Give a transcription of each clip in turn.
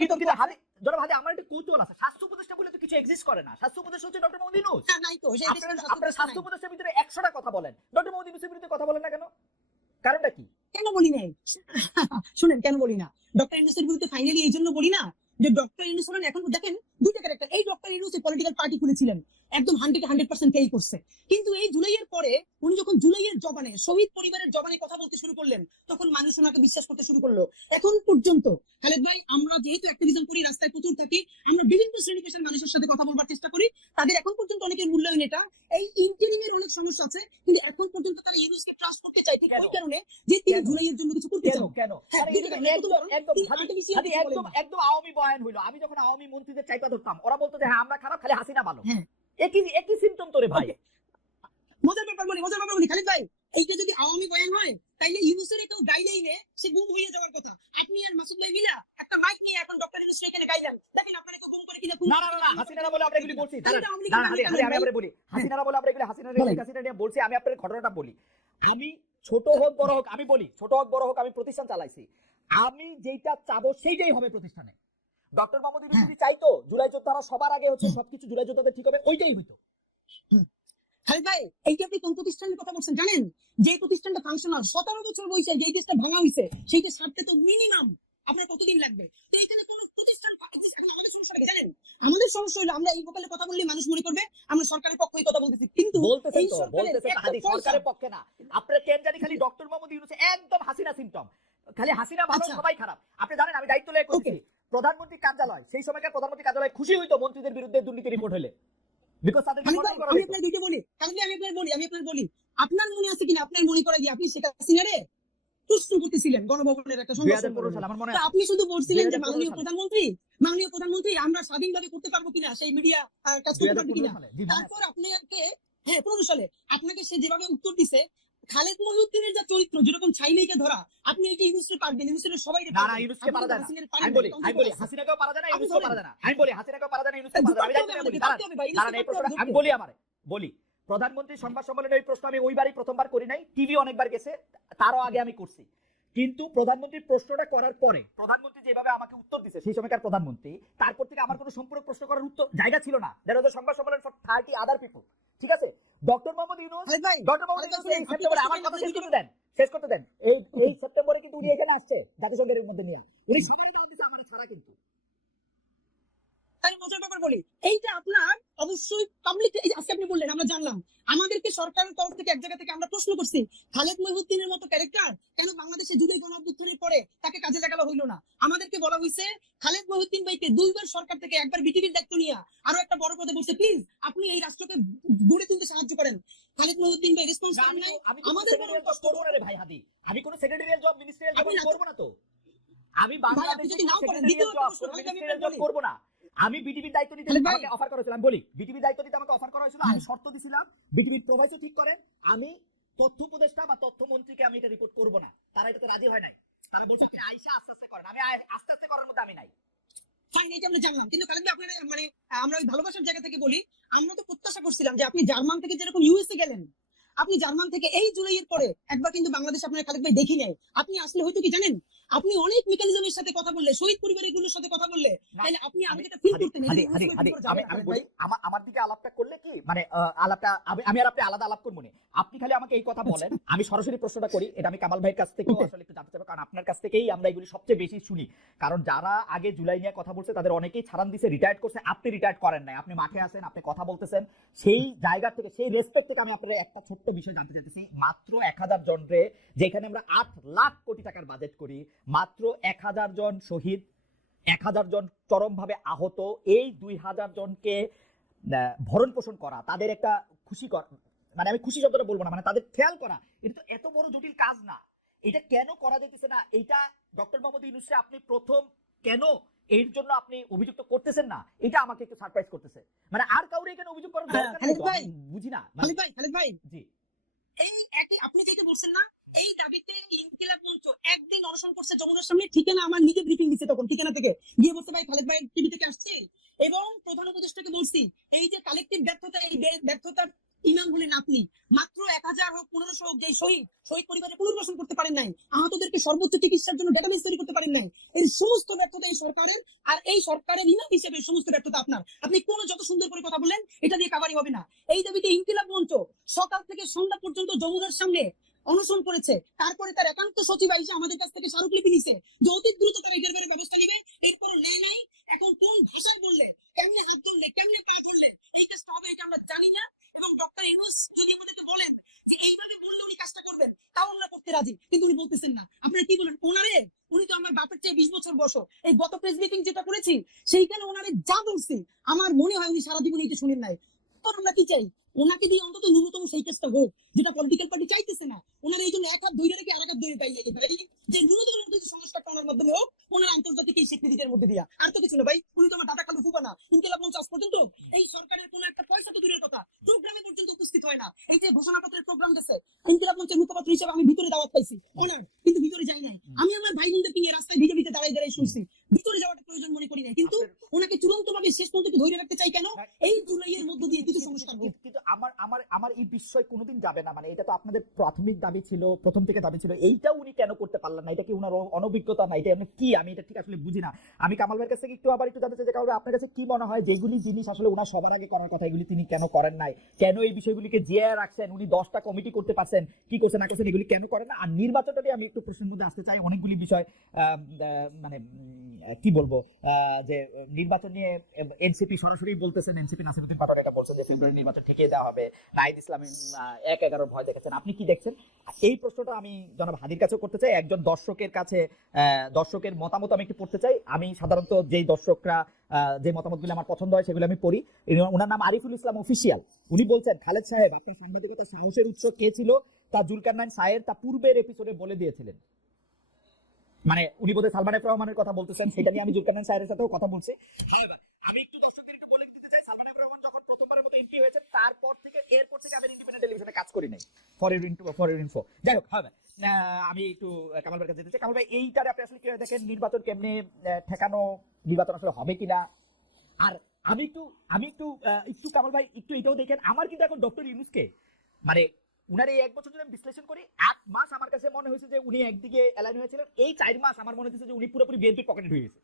কিন্তু জনাব হাদি আমার একটা কৌতূহল আছে, স্বাস্থ্য উপদেষ্টা বলে তো কিছু এক্সিস্ট করে না। স্বাস্থ্য উপদেষ্টা হচ্ছে ডক্টর মোহাম্মদ ইউনূস। নাই তো, আপনারা স্বাস্থ্য উপদেষ্টার ভিতরে 100টা কথা বলেন, ডক্টর মোহাম্মদ ইউনূসের বিরুদ্ধে কথা বলেন না কেন? কারণটা কি? কেন বলি নাই? শুনেন, কেন বলি না? ডক্টর ইউনূসের বিরুদ্ধে ফাইনালি এই জন্য বলি না যে ডক্টর ইউনূস হলেন, এখন দেখেন দুইটা ক্যারেক্টার। এই ডক্টর ইউনূস পলিটিক্যাল পার্টি খুলেছিলেন, একদম 100% পেই করছে। কিন্তু এই জুলাইয়ের পরে উনি যখন জুলাইয়ের জবানে, শহীদ পরিবারের জবানে কথা বলতে শুরু করলেন, তখন মানুষ ওনাকে বিশ্বাস করতে শুরু করলো। এখন পর্যন্ত খালেদ ভাই, আমরা যেহেতু অ্যাক্টিভিজম করি, রাস্তায় প্রচুর থাকি, আমরা বিভিন্ন শ্রেণী পেশার মানুষের সাথে কথা বলবার চেষ্টা করি, তাদের এখন পর্যন্ত অনেকের মূল্যায়ন এটা। এই ইন্টারিম এর অনেক সমস্যা আছে, কিন্তু এখন পর্যন্ত তারা ইউনূসকে ট্রাস্ট করতে চায়, ঠিক ওই কারণে যে তিনি জুলাইয়ের জন্য কিছু করতে চান। কেন একদম আওয়ামী বয়ান হইলো, আমি যখন আওয়ামী মন্ত্রীদের চাইপা ধরতাম, ওরা বলতো যে হ্যাঁ আমরা খারাপ, খালি হাসিনা ভালো। একই সিম্পটম তোরে ভাই। মজার ব্যাপার বলি খালিদ ভাই, এইটা যদি আওয়ামী বয়ান হয়, তাইলে ইউনূসের কেউ গাইলেইনে সে গুম হয়ে যাওয়ার কথা। আপনি আর মাসুদ ভাই মিলা একটা মাইক নিয়ে এখন ডক্টর ইউনূস এখানে গাইলেন, দেখেন আপনারা কেউ গুম করে কিনা। না হাসিনারা বলে আমরা এগুলি বলছি। আমি আবার বলি, হাসিনারা বলে আমরা এগুলি হাসিনা নিয়ে বলছি। আমি আপনাদের ঘটনাটা বলি। আমি ছোট হোক বড় হোক, আমি বলি ছোট হোক বড় হোক, আমি প্রতিষ্ঠান চালাইছি। আমি যেটা চাবো সেইটাই হবে প্রতিষ্ঠানে। ডক্টর মোহাম্মদ ইউনূস যদি চাইতো জুলাই যোদ্ধারা সবার আগে হচ্ছে সবকিছু জুলাই যোদ্ধাদের ঠিক হবে, ওইটাই হইতো। খালিদ ভাই, এইটা আপনি কোন প্রতিষ্ঠানের কথা বলছেন জানেন? যে প্রতিষ্ঠানটা ফাংশনাল 17 বছর বয়সে যেই দেশটা ভাঙা হইছে, সেইটা ছাড়তে তো মিনিমাম আপনার কতদিন লাগবে? তো এখানে কোন প্রতিষ্ঠান এখন আমাদের সমস্যা কি জানেন? আমাদের সমস্যা হলো আমরা এই গোপালে কথা বললে মানুষ মনে করবে আমরা সরকারের পক্ষেই কথা বলতেছি, কিন্তু বলতেছেন সরকারের পক্ষে না। আপনারা কেন জানি খালি ডক্টর মোহাম্মদ ইউনূস একদম হাসিনা সিম্পটম, খালি হাসিনা ভালো সবাই খারাপ। আপনি জানেন আমি দায়িত্ব লয়ে করছি প্রধানমন্ত্রী কার্যালয়, সেই সময়কার প্রধানমন্ত্রী কার্যালয় খুশি হইতো মন্ত্রীদের বিরুদ্ধে দুর্নীতি রিপোর্ট হলে। আপনার মনে আছে কিনা, আপনার মনে করে দিয়ে আপনি শেখ হাসিনারে প্রশ্ন করতেছিলেন গণভবনের একটা সংবাদ, আপনি শুধু বলছিলেন যে মাননীয় প্রধানমন্ত্রী আমরা স্বাধীনভাবে করতে পারবো কিনা, সেই মিডিয়া কাজ করতে পারবো কিনা। তারপর আপনাকে 15 সালে আপনাকে সে যেভাবে উত্তর দিছে, খালেদ মহিউদ্দিনের যা চরিত্র, যেরকম ছাইলেইকে ধরা, আপনি কি ইউনূসকে পারবেন? ইউনূসের সবাই না ইউনূসকে পারা যায় না। আমি বলি হাসিনাকেও পারা যায় না, ইউনূসকেও পারা যায় না। আমি বলি হাসিনাকেও পারা যায় না, ইউনূসকেও পারা যায় না। আমি দায়িত্ব বলি দাঁড়ান এই প্রশ্ন আমি বলি প্রধানমন্ত্রী সংবাদ সম্মেলনে এই প্রশ্ন আমি ওইবারই প্রথমবার করি নাই, টিভি অনেকবার গেছে, তারও আগে আমি করছি। কিন্তু প্রধানমন্ত্রীর প্রশ্নটা করার পরে প্রধানমন্ত্রী যেভাবে আমাকে উত্তর দিছে, সেই সময়কার প্রধানমন্ত্রী, তারপর থেকে আমার কোনো সম্পূর্ণ প্রশ্ন করার উত্তর জায়গা ছিল না। দ্যাট ওয়াজ সংবাদ সম্মেলন ফর 30 আদার পিপল। ঠিক আছে, ডক্টর মোহাম্মদ ইউনূস এই সেপ্টেম্বরে আমার কথা শেষ করতে দেন। এই সেপ্টেম্বরে কিন্তু উনি এখানে আসছে জাতিসংঘের মধ্যে নিয়ে, উনি সেটাই বলতেছে আমার ছাড়া। কিন্তু তাই মজার ব্যাপার বলি, এইটা আপনার অবশ্যই পাবলিক, আজকে আপনি বললেন আমরা জানলাম, আমাদেরকে সরকারের তরফ থেকে এক জায়গা থেকে আমরা প্রশ্ন করছি খালেদ মহিউদ্দিনের মতো ক্যারেক্টার কেন বাংলাদেশে জুলাই গণঅভ্যুত্থানের পরে তাকে কাজে লাগানো হইলো না। আমাদেরকে বলা হয়েছে খালেদ মহিউদ্দিন ভাইকে 2 বার সরকার থেকে, একবার বিটিভির দায়িত্ব নিয়ে আরো একটা বড় পদে বসে, প্লিজ আপনি এই রাষ্ট্রকে গড়ে তুলতে সাহায্য করেন। খালেদ মহিউদ্দিন ভাই রেসপন্স করেন নাই। আমাদের করব না রে ভাই হাদি, আমি কোন সেক্রেটারিয়াল জব মিনিস্ট্রিয়াল জব করব না। তো আমি বাংলাদেশে যদি নাও করেন দ্বিতীয় জব করব না। আমি বিটিভির দায়িত্ব নিতে আমাকে অফার করা হয়েছিল, আমি বলি বিটিভির দায়িত্ব নিতে আমাকে অফার করা হয়েছিল, আমি শর্ত দিছিলাম বিটিভির প্রোভাইসও ঠিক করেন, আমি তথ্য উপদেষ্টা বা তথ্য মন্ত্রীকে আমি এটা রিপোর্ট করব না। তারা এটাতে রাজি হয় নাই, তারা বলছে আপনি আইসা আস্তে আস্তে করেন। আমি আস্তে আস্তে করার মধ্যে আমি নাই। ফাইন, এটা আমরা জানলাম। কিন্তু খালেদ ভাই, আপনার মানে আমরা ওই ভালোবাসার জায়গা থেকে বলি, আমরা তো প্রত্যাশা করছিলাম যে আপনি জার্মান থেকে যেরকম ইউএসএ গেলেন, আপনি জার্মান থেকে এই জুলাইয়ের পরে একবার কিন্তু বাংলাদেশ আপনার খালেদ ভাই দেখি নাই। আপনি আসলে হয়তো কি জানেন, আপনি অনেক মেকানিজমের সাথে কথা বললে, শহীদ পরিবারগুলোর সাথে কথা বললে, তাহলে আপনি আমি যেটা ফিল করতেন। আমি বলি আমার দিকে আলাপটা করলে কি মানে আলাপটা আমি আর আপনি আলাদা আলাপ করব না। আপনি খালি আমাকে এই কথা বলেন, আমি সরাসরি প্রশ্নটা করি। এটা আমি কামাল ভাইয়ের কাছ থেকে আসলে একটু জানতে চাইবো, কারণ আপনার কাছ থেকেই আমরা এগুলি সবচেয়ে বেশি শুনি। কারণ যারা আগে জুলাই নিয়ে কথা বলছে তাদের অনেকেই ছাড়ান দিছে, রিটায়ার্ড করছে। আপনি রিটায়ার্ড করেন নাই, আপনি মাঠে আছেন, আপনি কথা বলতেছেন। সেই জায়গা থেকে, সেই রেসপেক্ট থেকে আমি আপনার একটা ছোট্ট বিষয় জানতে চাইতেছি। মাত্র 1000 জন রে, যেখানে আমরা 8 লাখ কোটি টাকার বাজেট করি, মাত্র 1000 জন শহীদ, 1000 জন চরমভাবে আহত, এই 2000 জনকে ভরণ পোষণ করা, তাদের একটা খুশি করা, মানে আমি খুশি শব্দটা বলবো না, মানে তাদের খেয়াল করা, এটা তো এত বড় জটিল কাজ না। এটা কেন করা যেতেছে না? এটা ডক্টর মোহাম্মদ ইউনূসকে আপনি প্রথম কেন এর জন্য আপনি অভিযুক্ত করতেছেন না, এটা আমাকে একটু সারপ্রাইজ করতেছে। মানে আর কাউরে এখানে অভিযোগ করার দরকার নেই, বুঝি না। খালেদ ভাই জি, এই একই আপনি যেটা বলছেন না, এই দাবিতে ইনকিলাব মঞ্চ একদিন অনশন করছে যমুনার সামনে। ঠিকানা আমার নিজে ব্রিফিং দিচ্ছে, তখন ঠিকানা থেকে গিয়ে বলছে ভাই খালেদ ভাই টিভি থেকে আসছে, এবং প্রধান উপদেষ্টাকে বলছি এই যে কালেকটিভ ব্যর্থতা, এই ব্যর্থতার ইমাম হলেন আপনি। মাত্র 1000 হোক 1500 হোক, যে শহীদ পরিবারে পুনর্বাসন করতে পারেন নাই, আহতদেরকে সর্বোচ্চ চিকিৎসার জন্য ডেটাবেস তৈরি করতে পারেন নাই। এই সমস্ত ব্যর্থতা এই সরকারের, আর এই সরকারের ইমাম হিসেবে সমস্ত ব্যর্থতা আপনার। আপনি কোন যত সুন্দর করে কথা বলেন এটা দিয়ে কাভারি হবে না। এই দাবিতে ইনকিলাব মঞ্চ সকাল থেকে সন্ধ্যা পর্যন্ত যমুনার সামনে অনশন করেছে। তারপরে তার একান্ত সচিব এসে আমাদের কাছ থেকে স্মারকলিপি নিছে যে অতি দ্রুত তারা এটার ব্যাপারে ব্যবস্থা নেবে। এরপর নেই। এখন কোন ভাষায় বললেন, কেমনে হাত ধরলে, কেমনে পা ধরলেন, এই কাজটা হবে এটা আমরা জানি না। এবং ডক্টর ইউনূস যদি আমাদেরকে বলেন যে এইভাবে বললে উনি কাজটা করবেন, তাও আমরা করতে রাজি, কিন্তু উনি বলতেছেন না। আপনারা কি বলেন ওনারে? উনি তো আমার বাপের চেয়ে 20 বছর বয়স। এই গত প্রেস ব্রিফিং যেটা করেছি সেইখানে ওনারে যা বলছি আমার মনে হয় উনি সারা জীবন এটা শুনেন নাই। তো আমরা কি চাই? ওনাকে দিয়ে অন্তত ন্যূনতম সেই কাজটা হোক যেটা পলিটিক্যাল পার্টি চাইতেছে না। ওনার এই জন্য এক হাত ধরে রেখে আরেক হাত ধরে পাইয়ে ভাই, যে ন্যূনতম সংস্কারটা ওনার মাধ্যমে হোক, ওনার আন্তর্জাতিক এই স্বীকৃতির মধ্যে দিয়া। আর তো কিছু না ভাই, উনি তো আমার দাদা খালু ফুফা না। ইনকিলাব মঞ্চ আজ পর্যন্ত এই সরকারের কোনো একটা পয়সা তো দূরের কথা, প্রোগ্রামে পর্যন্ত উপস্থিত হয় না। এই যে ঘোষণাপত্রের প্রোগ্রাম দিচ্ছে, ইনকিলাব মঞ্চের মুখপাত্র হিসেবে আমি ভিতরে দাওয়াত পাইছি ওনার, কিন্তু ভিতরে যাই নাই। আমি আমার ভাই বোনদেরকে নিয়ে রাস্তায় ভিজে দাঁড়াই শুনছি, ভিতরে যাওয়াটা প্রয়োজন মনে করি নাই। কিন্তু ওনাকে চূড়ান্ত ভাবে শেষ পর্যন্ত ধরে রাখতে চাই কেন? এই জুলাইয়ের মধ্য দিয়ে কিছু সংস্কার হোক। কিন্তু আমার আমার আমার এই বিষয় কোনোদিন যাবে না, মানে এটা তো আপনাদের প্রাথমিক দাবি ছিল, প্রথম থেকে দাবি ছিল, এইটা উনি কেন করতে পারলেন না? এটা কি উনার অনভিজ্ঞতা না? এটা এমনি কি, আমি এটা ঠিক আসলে বুঝি না। আমি কামাল ভাইয়ের কাছ থেকে একটু জানতে চাই যে কামাল ভাই, আপনার কাছে কি মনে হয় যেগুলি জিনিস আসলে উনার সবার আগে করার কথা, এগুলি তিনি কেন করেন নাই? কেন এই বিষয়গুলিকে জিয়ে রাখছেন? উনি 10টা কমিটি করতে পারছেন, কি করছেন না করছেন এগুলি কেন করেন না? আর নির্বাচনটা নিয়ে আমি একটু প্রশ্নের মধ্যে আসতে চাই। অনেকগুলি বিষয় মানে কি বলবো, যে নির্বাচন নিয়ে এনসিপি সরাসরি বলতেছেন, এনসিপি নাসিরউদ্দিন পাটোয়ারি এটা বলছেন যে ফেব্রুয়ারি নির্বাচন ঠেকিয়ে দেওয়া হবে, নাহিদ ইসলামী 1-11 ভয় দেখাচ্ছেন। আপনি কি দেখছেন? এই প্রশ্নটা আমি জনাব হাদির কাছেও করতে চাই, একজন দর্শকের কাছে দর্শকের মতামত আমি একটু পড়তে চাই। আমি সাধারণত যেই দর্শকরা যে মতামতগুলো আমার পছন্দ হয় সেগুলো আমি পড়ি। ওনার নাম আরিফুল ইসলাম অফিসিয়াল। উনি বলছেন, খালেদ সাহেব আপনার সাংবাদিকতা সাহসের উৎস কে ছিল তা জুলকারনাইন সায়ের তা পূর্বের এপিসোডে বলে দিয়েছিলেন। মানে উনি বোধহয় সালমান এফ রহমানের কথা বলতেছেন, সেটা নিয়ে আমি জুলকারনাইন সায়ের সাথেও কথা বলছি। আমি একটু দর্শকদের একটু বলে দিতে চাই, সালমান এফ রহমান যখন প্রথমবারের মতো এমপি হয়েছে এরপর থেকে আমি ইন্ডিপেন্ডেন্ট টেলিভিশনে কাজ করি নাই, ফর ইউর ইনফো। যাই হোক, হবে আমি একটু কামাল ভাইয়ের কাছে যেতে চাই। কামাল ভাই, এইটারে আপনি আসলে কিভাবে দেখেন? নির্বাচন কেমনে ঠেকানো, নির্বাচন আসলে হবে কিনা? আর আমি একটু কামাল ভাই একটু এটাও দেখেন, আমার কিন্তু এখন ডক্টর ইউনূসকে মানে উনার এই 1 বছর যদি আমি বিশ্লেষণ করি, 8 মাস আমার কাছে মনে হয়েছে যে উনি একদিকে অ্যালাইন হয়েছিলেন, এই 4 মাস আমার মনে হচ্ছে যে উনি পুরোপুরি বিএনপির পকেটে ঢুকে গেছে।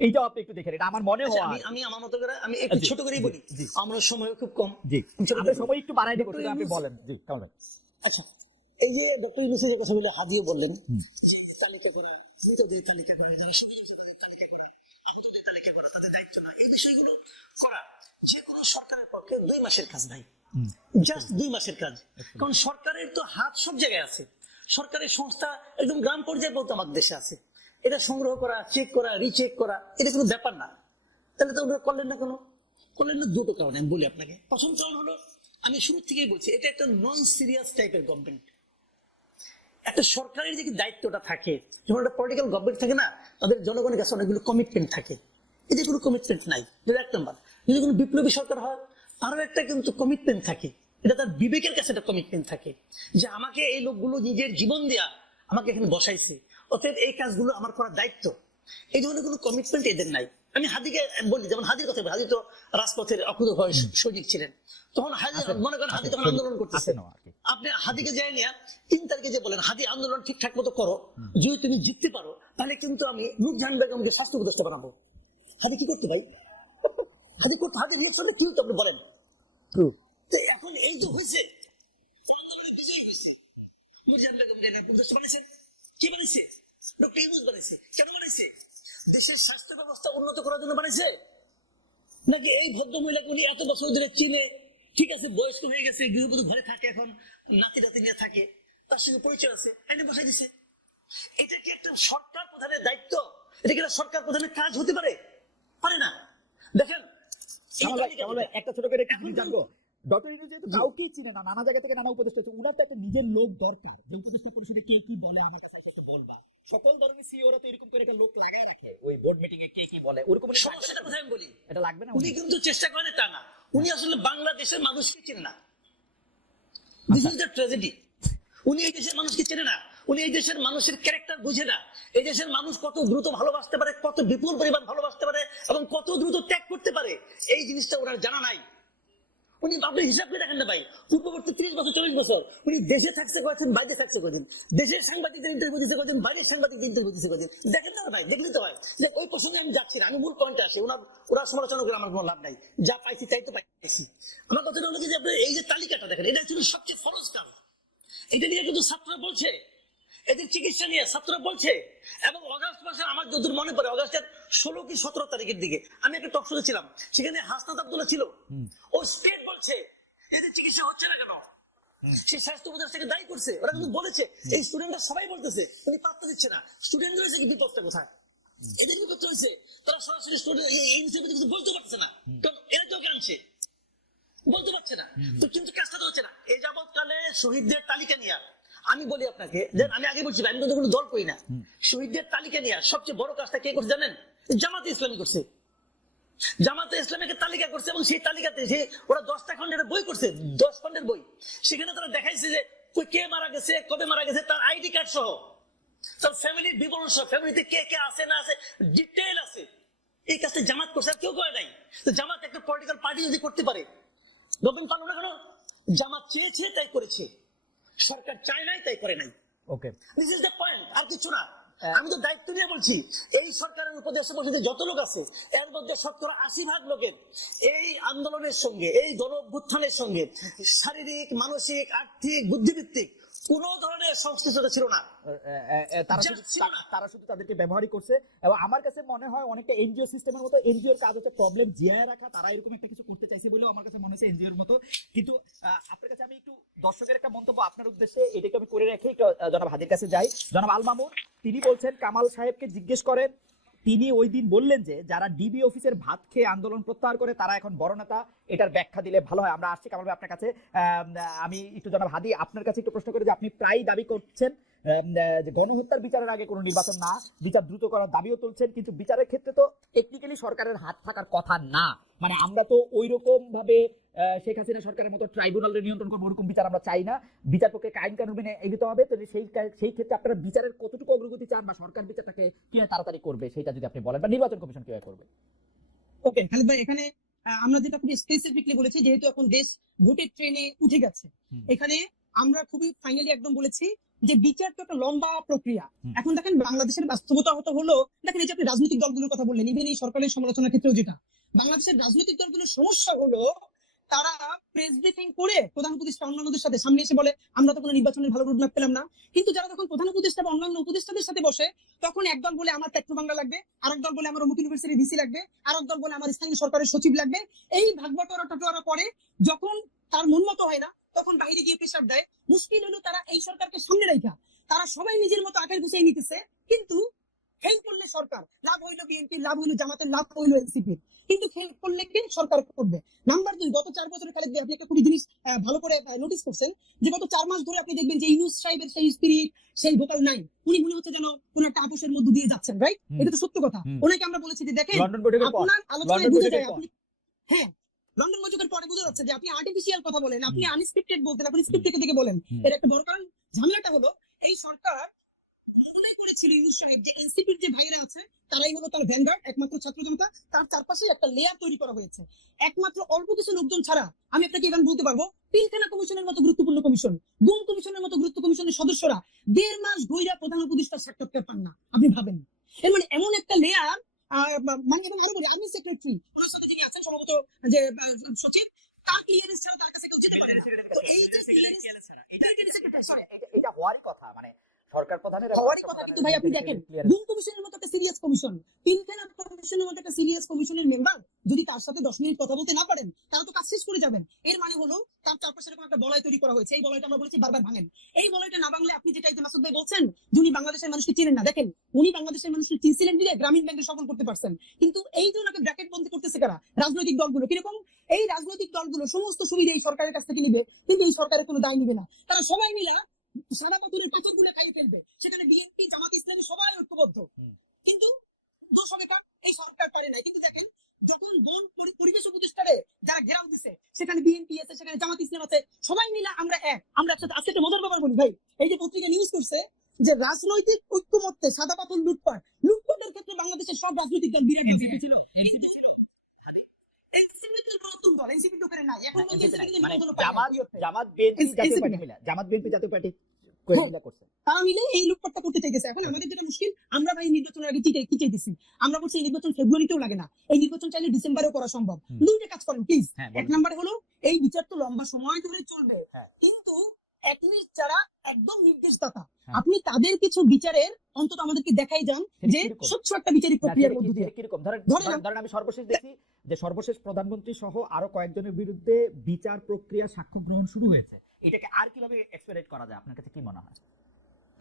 এইটাও আপনি একটু দেখেন, এটা আমার মনে হয়। আমি আমার মতো করে আমি একটু ছোট করেই বলি, আমরা সময় খুব কম। জি, আমরা সময় একটু বাড়াই দিয়ে করতে, আপনি বলেন। জি কামাল ভাই। আচ্ছা, এই যে ডক্টর ইউনূসের যে কথাগুলো হাদিও বললেন, যে তালিকা করা, মৃতদের তালিকা করা, যারা শহীদ হয়েছে তাদের তালিকা করা, আহতদের তালিকা করা, তাদের দায়িত্ব না, এই বিষয়গুলো করা যে কোনো সরকারের পক্ষে 2 মাসের কাজ ভাই, জাস্ট 2 মাসের কাজ। কারণ সরকারের তো হাত সব জায়গায় আছে, সরকারের সংস্থা একদম গ্রাম পর্যায়ে পর্যন্ত আমাদের দেশে আছে। এটা সংগ্রহ করা, চেক করা, রিচেক করা, এটা কোনো ব্যাপার না। তাহলে তো ওনারা করলেন না কেন? করলেন না দুটো কারণে আমি বলি আপনাকে। প্রথম কারণ হলো, আমি শুরু থেকেই বলছি, এটা একটা নন সিরিয়াস টাইপের গভর্নমেন্ট। একটা সরকারের যে দায়িত্বটা থাকে, যখন একটা পলিটিক্যাল গভর্নমেন্ট থাকে না, তাদের জনগণের কাছে অনেকগুলো কমিটমেন্ট থাকে, এতে কোনো কমিটমেন্ট নাই। যদি 1 নম্বর, যদি কোনো বিপ্লবী সরকার হয়, তারও একটা কিন্তু কমিটমেন্ট থাকে, এটা তার বিবেকের কাছে একটা কমিটমেন্ট থাকে, যে আমাকে এই লোকগুলো নিজের জীবন দেয়া আমাকে এখানে বসাইছে, অতএব এই কাজগুলো আমার করার দায়িত্ব। এই ধরনের কোনো কমিটমেন্ট এদের নাই। আমি হাদিকে বলি, যেমন হাদির কথা বলি, হাদি তো রাজপথের অকুত ভয় সৈনিক ছিলেন, তখন হাদি মনে করেন হাদি তখন আন্দোলন করতেছে, আপনি হাদিকে যাই নিয়ে 3 তারিখে যে বলেন হাদি আন্দোলন ঠিকঠাক মতো করো, যদি তুমি জিততে পারো তাহলে কিন্তু আমি নূরজাহান বেগমকে স্বাস্থ্য উপদেষ্টা বানাবো। হাদি কি করতে ভাই? হাদি করতে, হাদি রিয়াকশনটা কি হতো আপনি বলেন? তো এখন এই তো হয়েছে, নূরজাহান বেগমকে না উপদেষ্টা বানিয়েছেন, কি বানিয়েছে? ডক্টর ইউনূস বানিয়েছে। কেন বানিয়েছে? দেশের স্বাস্থ্য ব্যবস্থা উন্নত করার জন্য বানিয়েছে, নাকি এই ভদ্র মহিলাকে উনি এত বছর ধরে চিনে, ঠিক আছে বয়স্ক হয়ে গেছে, গৃহবধূ ঘরে থাকে, এখন নাতি নাতি নিয়ে থাকে, তার সঙ্গে পরিচয় আছে, এনে বসাই দিছে? এটা কি একটা সরকার প্রধানের দায়িত্ব? এটা কি একটা সরকার প্রধানের কাজ হতে পারে? পারে না। দেখেন একটা ছোট করে একটু জানবো, ডক্টর ইউনূস যেহেতু কাউকেই চিনে না, নানা জায়গা থেকে নানা উপদেষ্টা আছে, উনার তো একটা নিজের লোক দরকার, যে উপদেষ্টা পরিষদে কে কি বলে আমার কাছে এসে বলবা। সকল ধরনের সিইওরা তো এরকম করে একটা লোক লাগায় রাখে, ওই বোর্ড মিটিং এ কে কি বলে, ওরকম সমস্যাটা কোথায় আমি বলি, এটা লাগবে না। উনি কিন্তু চেষ্টা করেন তা না, উনি আসলে বাংলাদেশের মানুষকে চেনে না। This is the tragedy. উনি এই দেশের মানুষকে চেনে না, উনি এই দেশের মানুষের ক্যারেক্টার বুঝে না, এই দেশের মানুষ কত দ্রুত ভালোবাসতে পারে, কত বিপুল পরিমাণ ভালোবাসতে পারে এবং কত দ্রুত ত্যাগ করতে পারে, এই জিনিসটা ওনার জানা নাই। উনি আপনি হিসাব করে দেখেন না ভাই, পূর্ববর্তী 30 বছর 40 বছর উনি দেশে থাকছে কয়েছেন, বাইরে থাকছে কয়েছেন, দেশের সাংবাদিকদের ইন্টারভিউ দিচ্ছে কয়েছেন, বাইরের সাংবাদিকদের ইন্টারভিউ দিচ্ছে কয়েছেন। দেখেন না ভাই, দেখলে তো হয় যে ওই প্রসঙ্গে আমি যাচ্ছি না, আমি মূল পয়েন্টে আসি। ওরা সমালোচনা করে আমার কোনো লাভ নাই, যা পাইছি তাই তো পাইছি। আমার কথা হলো কি যে আপনি এই যে তালিকাটা দেখেন, এটা ছিল সবচেয়ে ফরজ কাজ। এটা নিয়ে কিন্তু ছাত্ররা বলছে, এদের চিকিৎসা নিয়ে ছাত্ররা বলছে। এবং অগাস্ট মাসে আমার যতদূর মনে পড়ে, অগাস্টের 16 কি 17 তারিখের দিকে আমি একটা টক শোতে ছিলাম, সেখানে হাসনাত আব্দুল্লাহ ছিল। ও স্টেট বলছে এদের চিকিৎসা হচ্ছে না কেন, সে স্বাস্থ্য উপদেষ্টাকে দায়ী করছে। ওরা কিন্তু বলেছে, এই স্টুডেন্টরা সবাই বলতেছে উনি পাত্তা দিচ্ছে না। স্টুডেন্ট রয়েছে কি বিপদটা কোথায়, এদের বিপদ রয়েছে। তারা সরাসরি স্টুডেন্ট এই কিছু বলতে পারছে না, কারণ এরা তোকে আনছে, বলতে পারছে না। তো কিন্তু কাজটা তো হচ্ছে না। এই যাবৎকালে শহীদদের তালিকা নিয়ে আমি বলি আপনাকে, আমি আগে বলছি আমি কিন্তু কোনো দল করি না, শহীদদের তালিকা নিয়ে সবচেয়ে বড় কাজটা কে করছে জানেন? জামাতে ইসলামী করছে। জামাতে ইসলামীকে তালিকা করছে, এবং সেই তালিকাতে ওরা 10টা খন্ডের বই করছে, 10 খন্ডের বই। সেখানে তারা দেখাইছে যে কে মারা গেছে, কবে মারা গেছে, তার আইডি কার্ড সহ, তার ফ্যামিলির বিবরণ সহ, ফ্যামিলিতে কে কে আছে না আছে ডিটেইল আছে। এই কাজটা জামাত করছে, আর কেউ করে নাই। তো জামাত একটা পলিটিক্যাল পার্টি যদি করতে পারে, দোকান পারলো না কেন? জামাত চেয়েছে তাই করেছে, সরকার চায় নাই তাই করে নাই। ওকে, দিস ইজ দ্য পয়েন্ট, আর কিছু না। আমি তো দায়িত্ব নিয়ে বলছি, এই সরকারের উপদেষ্টা পরিষদে যত লোক আছে এর মধ্যে 80% লোকের এই আন্দোলনের সঙ্গে, এই গণ অভ্যুত্থানের সঙ্গে শারীরিক, মানসিক, আর্থিক, বুদ্ধিভিত্তিক কোন ধরনের সংশ্লিষ্টতা ছিল না। তারা শুধু তাদেরকে ব্যবহারই করছে। এবং আমার কাছে মনে হয় অনেকটা এনজিও সিস্টেমের মতো, এনজিওর কাজ হচ্ছে প্রবলেম জিয়ায় রাখা, তারা এরকম একটা কিছু করতে চাইছে বলেও আমার কাছে মনে হচ্ছে এনজিওর মতো। কিন্তু আপনার কাছে আমি একটু দর্শকের একটা মন্তব্য আপনার উদ্দেশ্যে এটাকে আমি করে রেখে একটু জনাব হাদির কাছে যাই। জনাব আল মামুন তিনি বলছেন, কামাল সাহেবকে জিজ্ঞেস করেন, তিনি ওই দিন বললেন যে যারা ডিবি অফিসের ভাত খেয়ে আন্দোলন প্রত্যাহার করে তারা এখন বড় নেতা, এটার ব্যাখ্যা দিলে ভালো হয়। আমরা আসছি কামাল ভাই আপনার কাছে। আমি একটু জনাব হাদি আপনার কাছে একটু প্রশ্ন করি যে আপনি প্রায় দাবি করছেন যে গণহত্যার বিচারের আগে কোনো নির্বাচন না, বিচার দ্রুত করার দাবিও তুলছেন, কিন্তু বিচারের ক্ষেত্রে তো টেকনিক্যালি সরকারের হাত থাকার কথা না। মানে আমরা তো ওই রকম ভাবে শেখ হাসিনা সরকারের মতো ট্রাইব্যুনালের নিয়ন্ত্রণ করবো ওরকম বিচার আমরা চাই না। বিচার পক্ষে আইন কানুন মেনে এগোতে হবে। তো সেই ক্ষেত্রে আপনারা বিচারের কতটুকু অগ্রগতি চান, বা সরকার বিচারটাকে কিভাবে তাড়াতাড়ি করবে সেটা যদি আপনি বলেন, বা নির্বাচন কমিশন কিভাবে করবে? ওকে খালিদ ভাই, এখানে আমরা যেটা খুবই স্পেসিফিকলি বলেছি, যেহেতু এখন দেশ ভোটের ট্রেনে উঠে গেছে, এখানে আমরা খুবই ফাইনালি একদম বলেছি যে বিচার তো একটা লম্বা প্রক্রিয়া। এখন দেখেন বাংলাদেশের বাস্তবতা হলো, দেখেন এই যে আপনি রাজনৈতিক দলগুলোর কথা বললেন, ইভেন এই সরকারের সমালোচনার ক্ষেত্রেও যেটা, বাংলাদেশের রাজনৈতিক দলগুলোর সমস্যা হলো তারা প্রেস ব্রিফিং করে প্রধান উপদেষ্টা অন্যান্যদের সাথে সামনে এসে বলে আমরা তো কোনো নির্বাচনের ভালো রোডম্যাপ পেলাম না। কিন্তু যারা তখন প্রধান উপদেষ্টা বা অন্যান্য উপদেষ্টাদের সাথে বসে, তখন একদল বলে আমার পেট্রো বাংলা লাগবে, আরেক দল বলে আমার অমুক ইউনিভার্সিটির ভিসি লাগবে, আরেক দল বলে আমার স্থানীয় সরকারের সচিব লাগবে। এই ভাগবাটোয়ারা পরে যখন তার মন মতো হয় না, তখন বাইরে গিয়ে প্রেসার দেয়। মুশকিল হলো তারা এই সরকারকে সামনে রাখা তারা সবাই নিজের মতো আকার গুছিয়ে নিতেছে, কিন্তু ফেল করলে সরকার লাভ হইলো, বিএনপি লাভ হইলো, জামাতের লাভ হইলো, এনসিপি, কিন্তু ফেল করলে কি সরকার করবে। নাম্বার 2, গত 4 বছরের খালেদ ভাই আপনি একটা খুবই জিনিস ভালো করে নোটিস করছেন যে গত 4 মাস ধরে আপনি দেখবেন যে ইউনূস সাহেবের সেই স্পিরিট, সেই ভোকাল নাই, উনি মনে হচ্ছে যেন কোন একটা আপোষের মধ্যে দিয়ে যাচ্ছেন, রাইট? এটা তো সত্য কথা। ওনাকে আমরা বলেছি যে দেখেন আপনার আলোচনায় বুঝে যায়, আপনি হ্যাঁ লন্ডন বৈঠকের পরে বোঝা যাচ্ছে যে আপনি আর্টিফিশিয়াল কথা বলেন, আপনি আনস্ক্রিপ্টেড বলতেন, আপনি স্ক্রিপ্ট থেকে বলেন। এর একটা বড় কারণ ঝামেলাটা হলো এই সরকার করেছিল ইউনূস সাহেব যে এনসিপির যে ভাইরা আছে তারাই হলো তার ভ্যানগার্ড, একমাত্র ছাত্র জনতা, তার চারপাশে একটা লেয়ার তৈরি করা হয়েছে। একমাত্র অল্প কিছু লোকজন ছাড়া আমি আপনাকে ইভেন বলতে পারবো পিলখানা কমিশনের মতো গুরুত্বপূর্ণ কমিশন, গুম কমিশনের মতো গুরুত্ব কমিশনের সদস্যরা 1.5 মাস ধইরা প্রধান উপদেষ্টার সাক্ষাৎকার পান না। আপনি ভাবেন এর মানে এমন একটা লেয়ার, মানে এবং আরো বলি আর্মি সেক্রেটারি ওনার সাথে যিনি আছেন সম্ভবত যে সচিব, তার ক্লিয়ারেন্স ছাড়া তার কাছে কেউ যেতে পারে না। তো এই যে ক্লিয়ারেন্স ছাড়া এটা হওয়ারই কথা, মানে সরকার প্রধানের হওয়ারই কথা। কিন্তু ভাই আপনি দেখেন গুম কমিশনের মতো একটা সিরিয়াস কমিশন, পিলখানা কমিশনের মতো একটা সিরিয়াস কমিশনের মেম্বার যদি তার সাথে 10 মিনিট কথা বলতে না পারেন, তারা তো কাজ শেষ করে যাবেন। এর মানে হলো তার চারপাশে এরকম একটা বলয় তৈরি করা হয়েছে। এই বলয়টা আমরা বলেছি বারবার ভাঙেন। এই বলয়টা না ভাঙলে আপনি যেটা এই মাসুদ ভাই বলছেন যে উনি বাংলাদেশের মানুষকে চিনেন না, দেখেন উনি বাংলাদেশের মানুষকে চিনছিলেন দিলে গ্রামীণ ব্যাংকে সফল করতে পারছেন। কিন্তু এই যে ওনাকে ব্র্যাকেট বন্ধ করতেছে কারা? রাজনৈতিক দলগুলো। কিরকম? এই রাজনৈতিক দলগুলো সমস্ত সুবিধা এই সরকারের কাছ থেকে নিবে, কিন্তু এই সরকারের কোনো দায় নিবে না। তারা সবাই মিলা সাদা পাথরের পাথরগুলো খালি ফেলবে। সেখানে বিএনপি, জামাত ইসলামী সবাই ঐক্যবদ্ধ, কিন্তু দোষ হবে কার? এই সরকার পারে নাই। কিন্তু দেখেন যখন বন পরিবেশ উপদেষ্টারে যারা ঘেরাও দিছে, সেখানে বিএনপি আছে, সেখানে জামাত ইসলাম আছে, সবাই মিলে আমরা একসাথে। আজকে একটা মজার ব্যাপার বলি ভাই, এই যে পত্রিকা নিউজ করছে যে রাজনৈতিক ঐক্যমত্যে সাদা পাথর লুটপাটের ক্ষেত্রে বাংলাদেশের সব রাজনৈতিক দল বিরাট ছিল। এনসিপি নতুন দল, এনসিপি তো করে নাই, এখন বলতে NCP নাই, এনসিপি মানে দল পায় না। জামাত বিএনপি জাতীয় NCP পার্টি মিলে, জামাত বিএনপি জাতীয় পার্টি করে মিলে করছে। তারা মিলে এই লুটপাটটা করতে চাইতেছে। এখন আমাদের যেটা মুশকিল, আমরা ভাই নির্বাচনের আগে কি চাইতেছি, আমরা বলছি এই নির্বাচন ফেব্রুয়ারিতেও লাগে না, এই নির্বাচন চাইলে ডিসেম্বরেও করা সম্ভব। দুইটা কাজ করেন প্লিজ। হ্যাঁ, এক বলুন। নাম্বার হলো এই বিচার তো লম্বা সময় ধরে চলবে, হ্যাঁ। কিন্তু অ্যাটলিস্ট যারা একদম নির্দেশদাতা, হ্যাঁ। আপনি তাদের কিছু বিচারের অন্তত আমাদেরকে দেখাই যান সেটা যে কিরকম? স্বচ্ছ একটা বিচারিক না, প্রক্রিয়ার সেটা মধ্য কি- দিয়ে। সেটা কিরকম? ধরেন ধরেন ধরেন আমি সর্বশেষ দেখি যে সর্বশেষ প্রধানমন্ত্রী সহ আরো কয়েকজনের বিরুদ্ধে বিচার প্রক্রিয়া সাক্ষ্য গ্রহণ শুরু হয়েছে। এটাকে আর কিভাবে এক্সপেক্ট করা যায়, আপনার কাছে কি মনে হয়?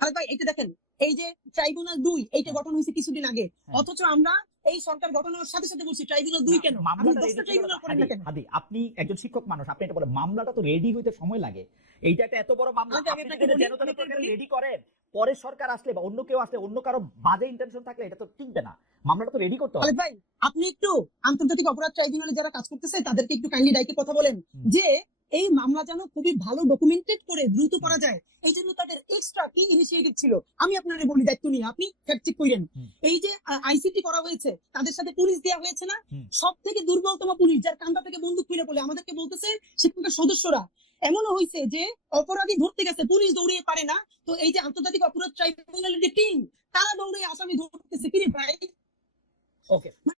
আরে ভাই এটা দেখেন, এই যে ট্রাইব্যুনাল 2 এইটা গঠন হয়েছে কিছুদিন আগে, অথচ আমরা এই সরকার গঠনের সাথে সাথে বলছি ট্রাইব্যুনাল 2 কেন, আপনি মামলাটা 10টা ট্রাইব্যুনাল করেন না কেন? হাদি, আপনি একজন শিক্ষক মানুষ, আপনি এটা বলেন মামলাটা তো রেডি হইতে সময় লাগে। এইটা একটা এত বড় মামলা, আমি আপনি আপনাকে যদি বলি, যেন তেন আমি আপনাকে প্রকারে বলি। রেডি করেন, পরে সরকার আসলে বা অন্য কেউ আসলে, অন্য কারো বাজে ইন্টেনশন থাকলে এটা তো টিকবে না। মামলাটা তো রেডি করতে হবে। খালেদ ভাই, আপনি একটু আন্তর্জাতিক অপরাধ ট্রাইব্যুনালে যারা কাজ করতেছে তাদেরকে একটু কাইন্ডলি ডাইকে কথা বলেন যে এই মামলা যেন খুবই ভালো ডকুমেন্টেড করে দ্রুত করা যায়, এই জন্য তাদের এক্সট্রা কি ইনিশিয়েটিভ ছিল আমি আপনারে বলি, দায়িত্ব নিয়ে আপনি ফ্যাক্ট চেক করেন। এই যে আইসিটি করা হয়েছে, তাদের সাথে পুলিশ দেওয়া হয়েছে না, সব থেকে দুর্বলতম পুলিশ, যার কান্দা থেকে বন্দুক খুলে বলে আমাদেরকে বলতেছে শিক্ষকের সদস্যরা, এমনও হয়েছে যে অপরাধী ধরতে গেছে পুলিশ দৌড়িয়ে পারে না, তো এই যে আন্তর্জাতিক অপরাধ ট্রাইব্যুনালের যে টিম